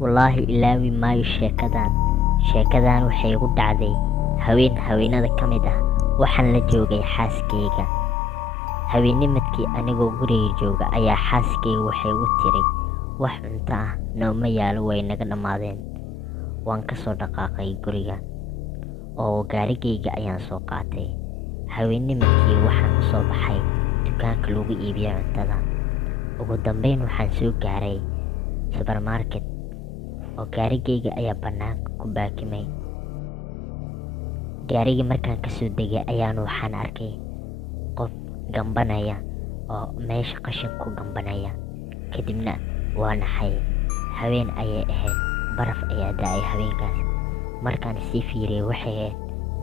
Wallaahi ilaawi maayo sheekadan. Sheekadan waxay igu dhacday haweenada ka mid ah. Waxaan la joogay xaaskeyga. Habeenimadkii anigoo guriga jooga ayaa xaaskeyga waxay igu tiri wax cunto ah nooma yaalo, way naga dhammaadeen. Waan ka soo dhaqaaqay guriga oo gaarigeyga ayaan soo qaatay. Habeenimadkii waxaan u soo baxay dukaanka lagu iibiyo cuntada. Ugu dambeyn waxaan soo gaaray supermarket oo gaarigeyga ayaa banaanka ku baakimay. Gaarigii markaan kasoo degay ayaan waxaan arkay qof gambanaya oo meesha qashin ku gambanaya. Kadibna waa naxay. Haween ayay ahayd, baraf ayaa da'ay habeenkaas. Markaan sii fiiriyay waxay ahayd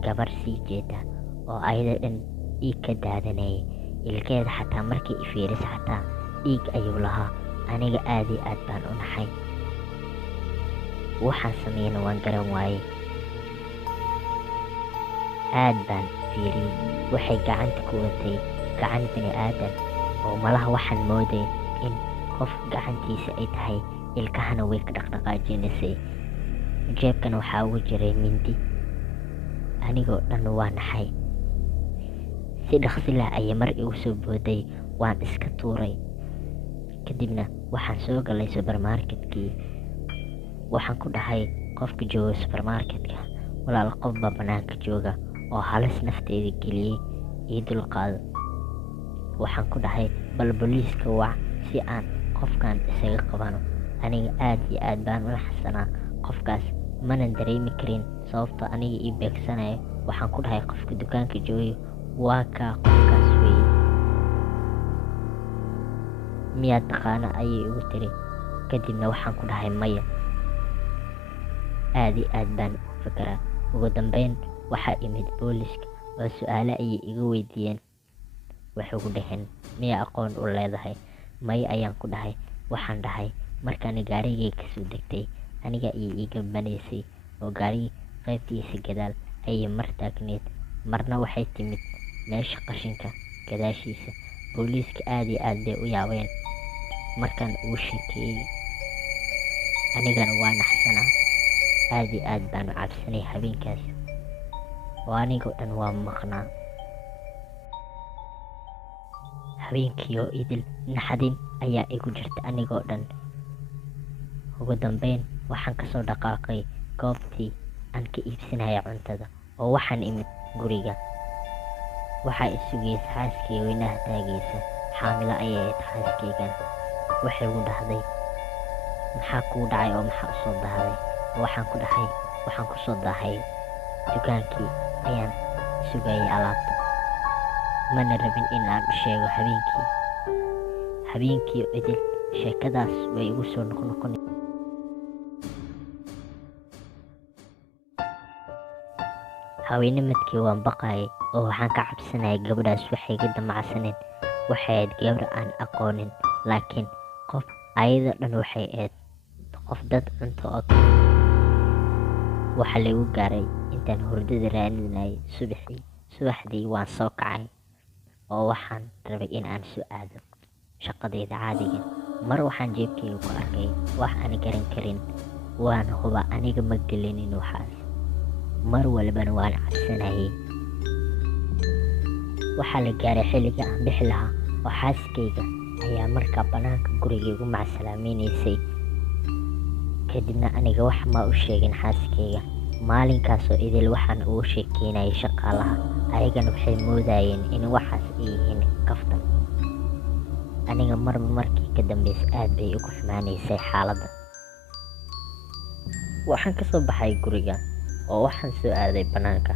gabar sii jeeda oo ayada dhan dhiig ka daadanayay. Ilkeeda xataa markii i fiiris xataa dhiig ayuu lahaa. Aniga aad iyo aad baan u naxay. Waxaan sameeyana waan garan waayey. Aad baan fiiriyey. Waxay gacanta ku watay gacan bini aadan oo malaha waxaan mooday in qof gacantiisa ay tahay, ilkahana way ka dhaqdhaqaajinaysay. Jeebkana waxaa ugu jiray mindi. Anigoo dhan waa naxay. Si dhaqsi leh ayay mar igu soo booday, waan iska tuuray. Kadibna waxaan soo galay supermarketkii. Waxaan ku dhahay qofka jooga supermarketka, walaal qof baa banaanka jooga oo halis nafteeda geliyey, ii dulqaado. Waxaan ku dhahay bal booliiska wac si aan qofkan isaga qabano. Aniga aad iyo aad baan u naxsanaa qofkaas, mana dareemi karin sababta aniga ii beegsanayo. Waxaan ku dhahay qofka dukaanka jooga waa kaa qofkaas weeye, miyaad taqaana ayay igu tiri. Kadibna waxaan ku dhahay maya. Aad iyo aad baan u fakaraa. Ugu dambeyn waxaa imid booliiska oo su'aalo ayay iga weydiiyeen. Waxay ku dhaheen miyaa aqoon u leedahay? Maya ayaan ku dhahay. Waxaan dhahay markaan gaarigay kasoo degtay aniga ayay iga banaysay oo gaarigi qaybtiisa gadaal ayay mar taagneed, marna waxay timid meesha qashinka gadaashiisa. Booliiska aad iyo aad bay u yaabeen markaan uu sheekeeyey. Anigana waa naxsanaa. Aad iyo aad baan u cabsanay habeenkaas oo anigoo dhan waa maqnaa. Habeenkii oo idil naxdin ayaa igu jirta anigoo dhan. Ugu dambeyn waxaan kasoo dhaqaaqay goobtii aan ka iibsanaya cuntada oo waxaan imid guriga. Waxaa i sugaysa xaaskeyga weynaha taagaysa. Xaamilo ayay ahayd xaaskeygan. Waxay igu dhahday maxaa kuu dhacay oo maxaa u soo dahday? Waxaan ku dhahay waxaan ku soo dahay dukaankii ayaan sugayay alaabta, mana rabin in aan u sheego habeenkii idil. Sheekadaas way igu soo noqon. Habeenimadkii waan baqayay oo waxaan ka cabsanayay gabadhaas waxay iga damacsaneen. Waxay ahayd gabar aan aqoonin, laakiin qof ayada dhan waxay ahayd qof dad cunto og. Waxaa lagu gaaray intaan hurdada raadinayay subaxdii waan soo kacay oo waxaan rabay in aan soo aado shaqadayda caadiga. Mar waxaan jeebkayga ku arkay wax aan garan karin. Waan huba aniga ma gelinin waxaas. Mar walbana waan cabsanayay. Waxaa la gaaray xilliga aan bixi lahaa oo xaaskeyga ayaa markaa banaanka gurigaygu macsalaamaynaysay. Kadibna aniga wax ma u sheegin xaaskeyga. Maalinkaasoo idil waxaan ugu sheekeynayay shaqaalaha. Ayagana waxay moodayeen in waxaas ay yihiin kaftan. Aniga marba markii ka dambaysa aad bay ugu xumaanaysay xaaladda. Waxaan kasoo baxay guriga oo waxaan soo aaday banaanka.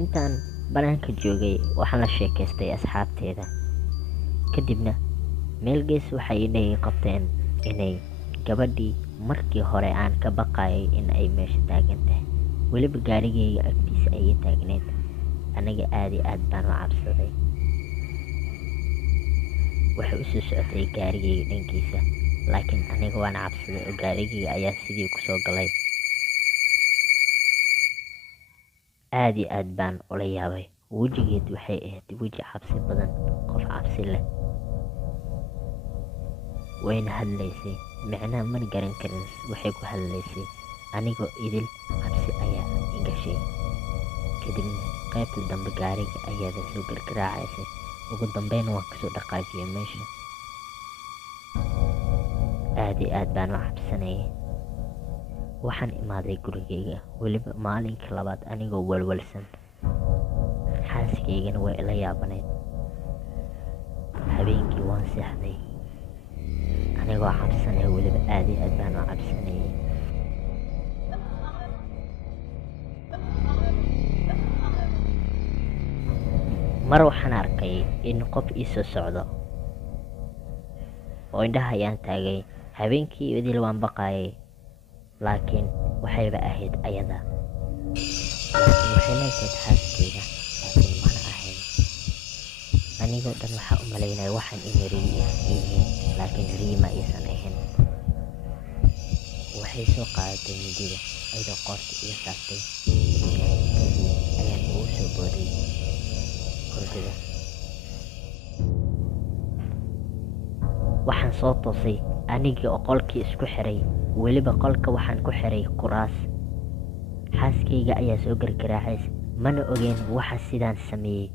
Intaan banaanka joogay waxaan la sheekaystay asxaabteeda. Kadibna meel gees waxay inay qabteen inay gabadhii markii hore aan ka baqayay in ay meesha taagan tahay, weliba gaarigayga agtiisa ayay taagneed. Aniga aad iyo aad baan u cabsaday. Waxay u soo socotay gaarigayga dhankiisa, laakiin aniga waan cabsaday oo gaarigayga ayaa sidii ku soo galay. Aad iyo aad baan ula yaabay. Wejigeed waxay ahayd weji cabsi badan, qof cabsi leh. Wayna hadlaysay. micnaha mana garan karin waxay ku hadlaysay. Anigoo idil cabsi ayaa igashay. Kadibna qaybta dambe gaariga ayaaba soo gargaraacaysay. Ugu dambeyn waan kasoo dhaqaajiyay meesha. Aad iyo aad baan u cabsanayay. Waxaan imaaday gurigayga weliba maalinkii labaad anigoo walwalsan. Xaaskaygana way ila yaabanayd. Habeenkii waan seexday anigoo cabsanaya, weliba aad iyo aad baan u cabsanayay. Mar waxaan arkay in qof ii soo socdo oo indhaha ayaan taagay. Habeenkii idil waan baqayay, laakiin waxayba ahayd ayada. Laakiin waxay leedahay xaaskayga, laakiin mana ahayn. Anigoo dhan waxaa u malaynaya waxaan inay riyo yihiin, laakiin riyo ma aysan ahayn. Waxay soo qaadatay midida ayadoo qoorta iga saartay. Kadib ayaan ugu soo booday hurdada. Waxaan soo toosay anigii oo qolkii isku xiray, weliba qolka waxaan ku xiray kuraas. Xaaskayga ayaa soo gargaraacaysa, mana ogeyn waxa sidaan sameeyey.